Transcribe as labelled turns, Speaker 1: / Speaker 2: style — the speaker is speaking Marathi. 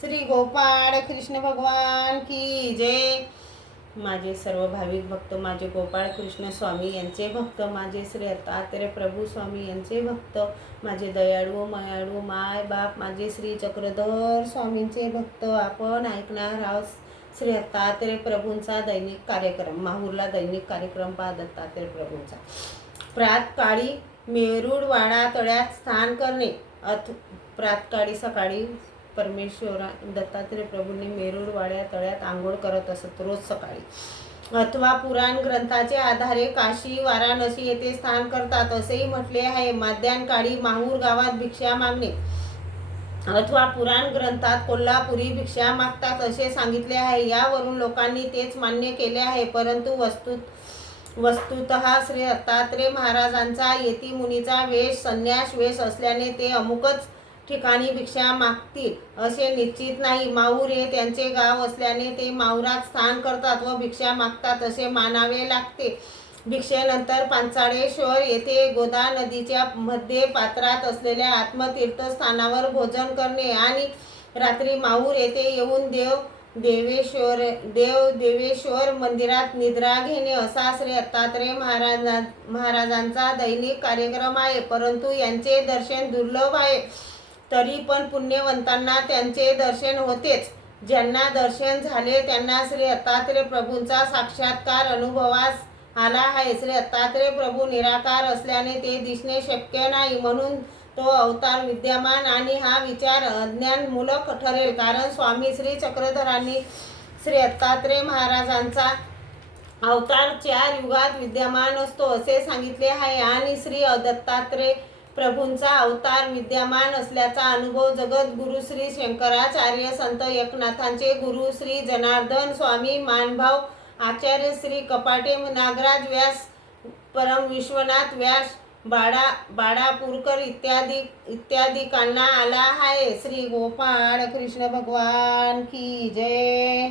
Speaker 1: श्री गोपाळ कृष्ण भगवान की जय. माझे सर्व भाविक भक्त माझे गोपाळ कृष्ण स्वामी यांचे भक्त माझे श्री दत्तात्रेय प्रभू स्वामी यांचे भक्त माझे दयाळू मयाळू माय बाप माझे श्री चक्रधर स्वामींचे भक्त आपण ऐकणार आहोत श्री दत्तात्रेय प्रभूंचा दैनिक कार्यक्रम माहूरला दैनिक कार्यक्रम पहा दत्तात्रेय प्रभूंचा. प्रातकाळी मेरुडवाडा तळ्यात स्नान करणे अथ प्रातकाळी सकाळी परमेश्वरा दत्तात्रेय प्रभूंनी मेरूरवाड्या तळ्यात आंघोळ करत असत रोज सकाळी. अथवा पुराण ग्रंथाच्या आधारे काशी वाराणसी येथे स्थान करतात असेही म्हटले आहे. माध्यानकाळी माहूर गावात भिक्षा मागणे. अथवा पुराण ग्रंथात कोल्हापुरी भिक्षा मागतात असे सांगितले आहे. यावरून लोकांनी तेच मान्य केले आहे. परंतु वस्तुत वस्तुत श्री दत्तात्रेय महाराजांचा येती मुनीचा वेश संन्यास वेश असल्याने ते अमुकच ठिकाणी भिक्षा मागतील असे निश्चित नाही. माहूर हे त्यांचे गाव असल्याने ते माहुरात स्थान करतात व भिक्षा मागतात असे मानावे लागते. भिक्षेनंतर पांचाळेश्वर येथे गोदा नदीच्या मध्ये पात्रात असलेल्या आत्मतीर्थस्थानावर भोजन करणे आणि रात्री माहूर येथे येऊन देव देवेश्वर देव देवेश्वर मंदिरात निद्रा घेणे असा श्री दत्तात्रय महाराजा महाराजांचा दैनिक कार्यक्रम आहे. परंतु यांचे दर्शन दुर्लभ आहे. तरी पण पुण्यवंतांना त्यांचे दर्शन होतेच. ज्यांना दर्शन झाले त्यांना श्री दत्तात्रेय प्रभूंचा साक्षात्कार अनुभवास आला आहे. श्री दत्तात्रेय प्रभू निराकार असल्याने ते दिसणे शक्य नाही म्हणून तो अवतार विद्यमान आणि हा विचार अज्ञानमूलक ठरेल. कारण स्वामी श्री चक्रधरांनी श्री दत्तात्रेय महाराजांचा अवतार चार युगात विद्यमान असतो असे सांगितले आहे. आणि श्री दत्तात्रेय प्रभूंचा अवतार विद्यमान असल्याचा अनुभव जगत गुरु श्री शंकराचार्य संत एकनाथांचे गुरु श्री जनार्दन स्वामी मानभाव आचार्य श्री कपाटे नागराज व्यास परम विश्वनाथ व्यास बाडा बाडापूरकर इत्यादी इत्यादिकांना आला आहे. श्री गोपाळ कृष्ण भगवान की जय.